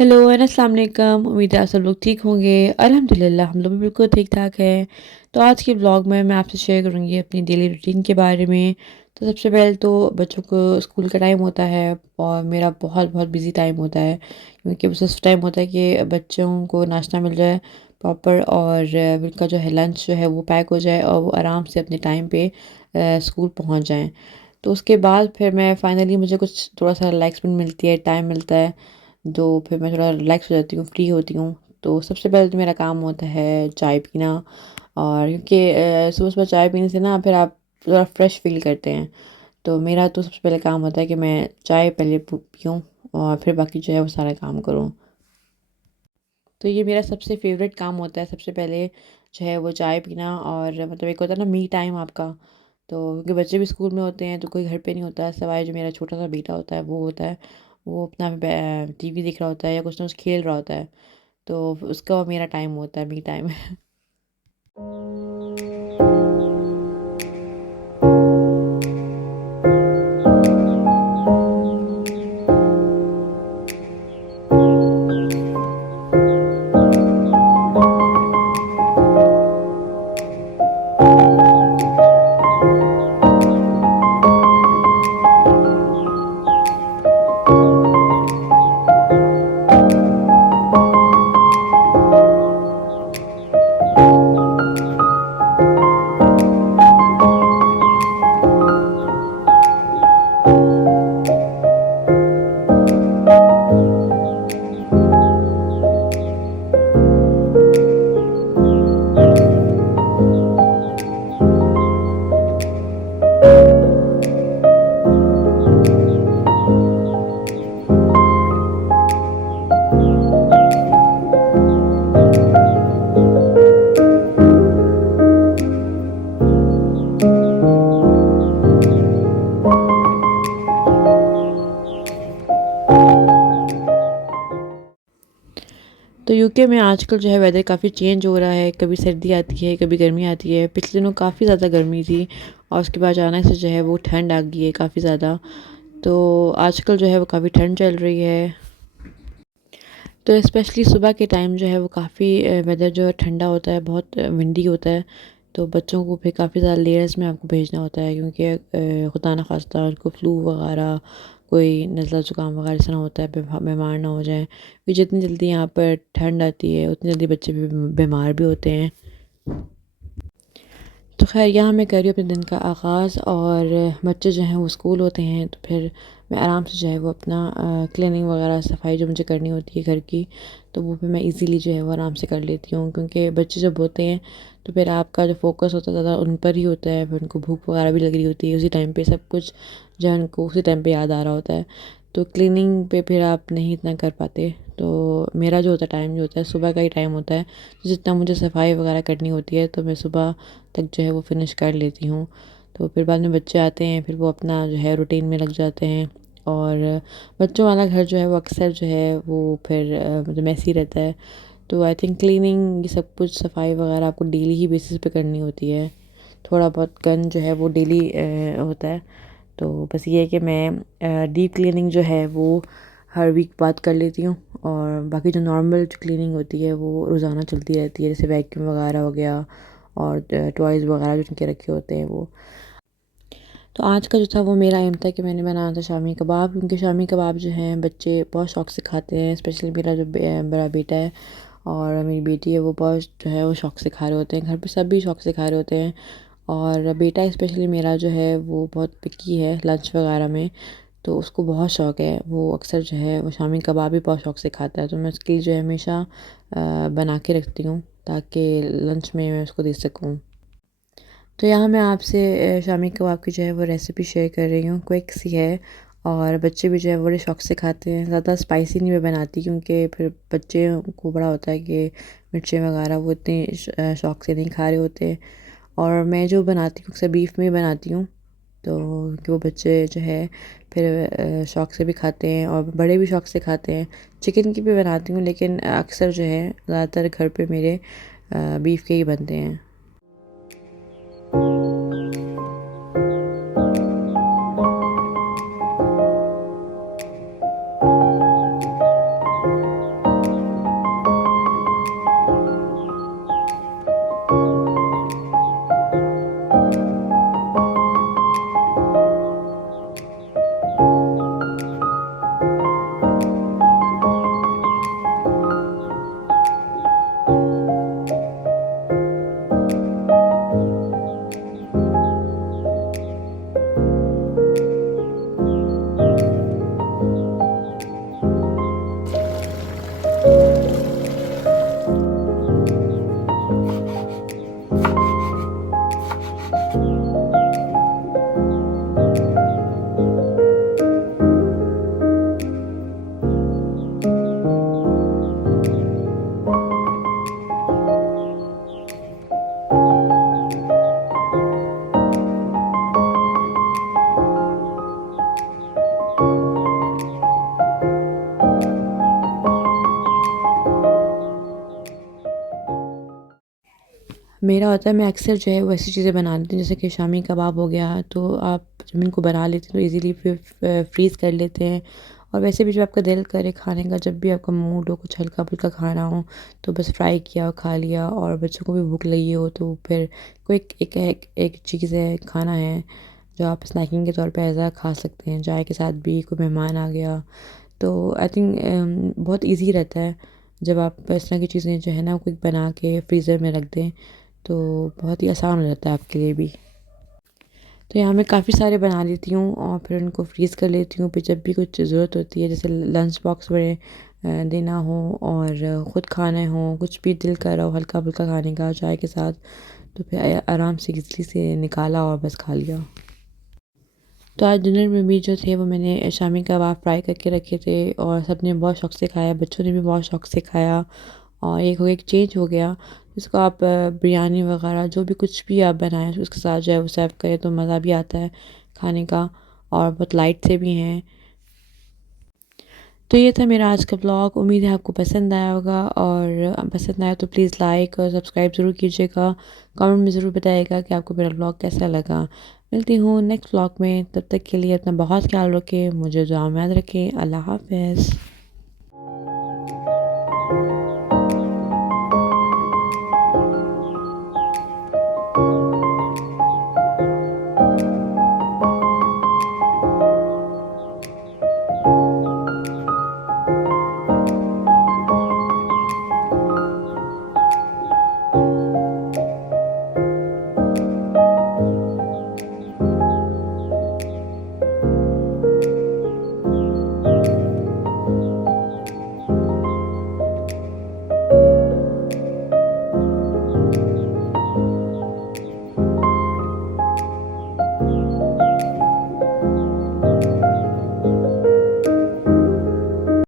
Hello and अस्सलाम वालेकुम। उम्मीद है आप सब लोग ठीक होंगे। अल्हम्दुलिल्लाह हम लोग भी बिल्कुल ठीक-ठाक हैं। तो आज के व्लॉग में मैं आपसे शेयर करूँगी अपनी डेली रूटीन के बारे में। तो सबसे पहले तो बच्चों को स्कूल का टाइम होता है और मेरा बहुत-बहुत बिज़ी टाइम होता है क्योंकि बस उस टाइम होता है कि बच्चों को नाश्ता मिल जाए प्रॉपर और उनका जो है लंच जो है वो पैक हो जाए और वो आराम से अपने टाइम पे स्कूल पहुँच जाएँ। तो उसके बाद फिर मैं फाइनली मुझे कुछ थोड़ा-सा रिलैक्समेंट मिलती है, टाइम मिलता है। तो फिर मैं थोड़ा रिलैक्स हो जाती हूँ, फ्री होती हूँ। तो सबसे पहले तो मेरा काम होता है चाय पीना और क्योंकि सुबह-सुबह चाय पीने से ना फिर आप थोड़ा फ्रेश फ़ील करते हैं। तो मेरा तो सबसे पहले काम होता है कि मैं चाय पहले पीऊँ और फिर बाकी जो है वो सारा काम करूँ। तो ये मेरा सबसे फ़ेवरेट काम होता है, सबसे पहले जो है वो चाय पीना और मतलब एक होता है ना मी टाइम आपका। तो क्योंकि बच्चे भी स्कूल में होते हैं तो कोई घर पे नहीं होता है, सिवाय जो मेरा छोटा-सा बेटा होता है वो होता है। वो अपना टीवी देख रहा होता है या कुछ ना कुछ खेल रहा होता है। तो उसका और मेरा टाइम होता है मी टाइम। तो यूके में आजकल जो है वेदर काफ़ी चेंज हो रहा है, कभी सर्दी आती है, कभी गर्मी आती है। पिछले दिनों काफ़ी ज़्यादा गर्मी थी और उसके बाद अचानक से जो है वो ठंड आ गई है काफ़ी ज़्यादा। तो आजकल जो है वो काफ़ी ठंड चल रही है। तो स्पेशली सुबह के टाइम जो है वो काफ़ी वेदर जो है ठंडा होता है, बहुत विंडी होता है। तो बच्चों को फिर काफ़ी ज़्यादा लेयर्स में आपको भेजना होता है क्योंकि खुदा ना खास्ता उनको फ्लू वगैरह कोई नज़ला ज़ुकाम वगैरह ऐसा ना होता है, बीमार ना हो जाएँ। फिर जितनी जल्दी यहाँ पर ठंड आती है उतनी जल्दी बच्चे भी बीमार भी होते हैं। तो ख़ैर यहाँ मैं कर रही हूँ अपने दिन का आगाज़ और बच्चे जो हैं वो स्कूल होते हैं तो फिर मैं आराम से जो है वो अपना क्लीनिंग वगैरह सफाई जो मुझे करनी होती है घर की, तो वो फिर मैं इजीली जो है वो आराम से कर लेती हूँ क्योंकि बच्चे जब होते हैं तो फिर आपका जो फोकस होता है ज़्यादा उन पर ही होता है। फिर उनको भूख वगैरह भी लग रही होती है उसी टाइम पे, सब कुछ जो है उनको उसी टाइम पे याद आ रहा होता है। तो क्लीनिंग पे फिर आप नहीं इतना कर पाते। तो मेरा जो होता है टाइम जो होता है सुबह का ही टाइम होता है, तो जितना मुझे सफाई वगैरह करनी होती है तो मैं सुबह तक जो है वो फ़िनिश कर लेती हूँ। तो फिर बाद में बच्चे आते हैं, फिर वो अपना जो है रूटीन में लग जाते हैं और बच्चों वाला घर जो है वो अक्सर जो है वो फिर मतलब मेसी रहता है। तो आई थिंक क्लीनिंग ये सब कुछ सफाई वगैरह आपको डेली ही बेसिस पे करनी होती है। थोड़ा बहुत गंद जो है वो डेली होता है। तो बस ये है कि मैं डीप क्लीनिंग जो है वो हर वीक बाद कर लेती हूँ और बाकी जो नॉर्मल जो क्लीनिंग होती है वो रोज़ाना चलती रहती है, जैसे वैक्यूम वगैरह हो गया और टॉयज़ वगैरह जो उनके रखे होते हैं वो। तो आज का जो था वो मेरा एम था कि मैंने बनाया था शामी कबाब, क्योंकि शामी कबाब जो हैं बच्चे बहुत शौक से खाते हैं। स्पेशली मेरा जो बड़ा बेटा है और मेरी बेटी है वो बहुत जो है वो शौक से खा रहे होते हैं, घर पे सब भी शौक से खा रहे होते हैं। और बेटा स्पेशली मेरा जो है वो बहुत पिकी है लंच वगैरह में, तो उसको बहुत शौक़ है, वो अक्सर जो है वो शामी कबाब भी बहुत शौक से खाता है। तो मैं उसके लिए जो है हमेशा बना के रखती हूँ ताकि लंच में मैं उसको दे सकूँ। तो यहाँ मैं आपसे शामी कबाब की जो है वो रेसिपी शेयर कर रही हूँ, क्विक सी है और बच्चे भी जो है बड़े शौक से खाते हैं। ज़्यादा स्पाइसी नहीं मैं बनाती क्योंकि फिर बच्चे को बड़ा होता है कि मिर्चें वगैरह वो इतनी शौक से नहीं खा रहे होते। और मैं जो बनाती हूँ अक्सर बीफ में ही बनाती हूँ, तो कि वो बच्चे जो है फिर शौक से भी खाते हैं और बड़े भी शौक से खाते हैं। चिकन की भी बनाती हूँ लेकिन अक्सर जो है ज़्यादातर घर पे मेरे बीफ के ही बनते हैं। मेरा होता है मैं अक्सर जो है वो ऐसी चीज़ें बना लेती हूँ जैसे कि शामी कबाब हो गया, तो आप जब इनको बना लेते हैं तो इजीली फिर फ्रीज़ कर लेते हैं। और वैसे भी जब आपका दिल करे खाने का, जब भी आपका मूड हो कुछ हल्का-फुल्का खाना हो, तो बस फ्राई किया और खा लिया। और बच्चों को भी भूख लगी हो तो फिर कोई एक चीज़ है, खाना है जो आप स्नैकिंग के तौर पे ऐज़ खा सकते हैं। चाय के साथ भी कोई मेहमान आ गया तो आई थिंक बहुत ईज़ी रहता है जब आप इस तरह की चीज़ें जो है ना क्विक बना के फ्रीज़र में रख दें, तो बहुत ही आसान हो जाता है आपके लिए भी। तो यहाँ मैं काफ़ी सारे बना लेती हूँ और फिर उनको फ्रीज़ कर लेती हूँ। फिर जब भी कुछ ज़रूरत होती है जैसे लंच बॉक्स में देना हो और ख़ुद खाने हो, कुछ भी दिल कर रहा हो हल्का-फुल्का खाने का चाय के साथ, तो फिर आराम से ईज़िली से निकाला और बस खा लिया। तो आज डिनर में भी जो थे वो मैंने शामी कबाब फ्राई करके रखे थे और सबने बहुत शौक से खाया, बच्चों ने भी बहुत शौक से खाया। और एक चेंज हो गया, इसको आप बिरयानी वगैरह जो भी कुछ भी आप बनाएँ उसके साथ जो है वो सर्व करें तो मज़ा भी आता है खाने का, और बहुत लाइट से भी हैं। तो ये था मेरा आज का ब्लॉग, उम्मीद है आपको पसंद आया होगा, और पसंद आया तो प्लीज़ लाइक और सब्सक्राइब ज़रूर कीजिएगा। कमेंट में ज़रूर बताइएगा कि आपको मेरा ब्लॉग कैसा लगा। मिलती हूँ नेक्स्ट ब्लॉग में, तब तक के लिए अपना बहुत ख्याल रखें, मुझे दुआ में याद रखें। अल्लाह हाफ़िज़।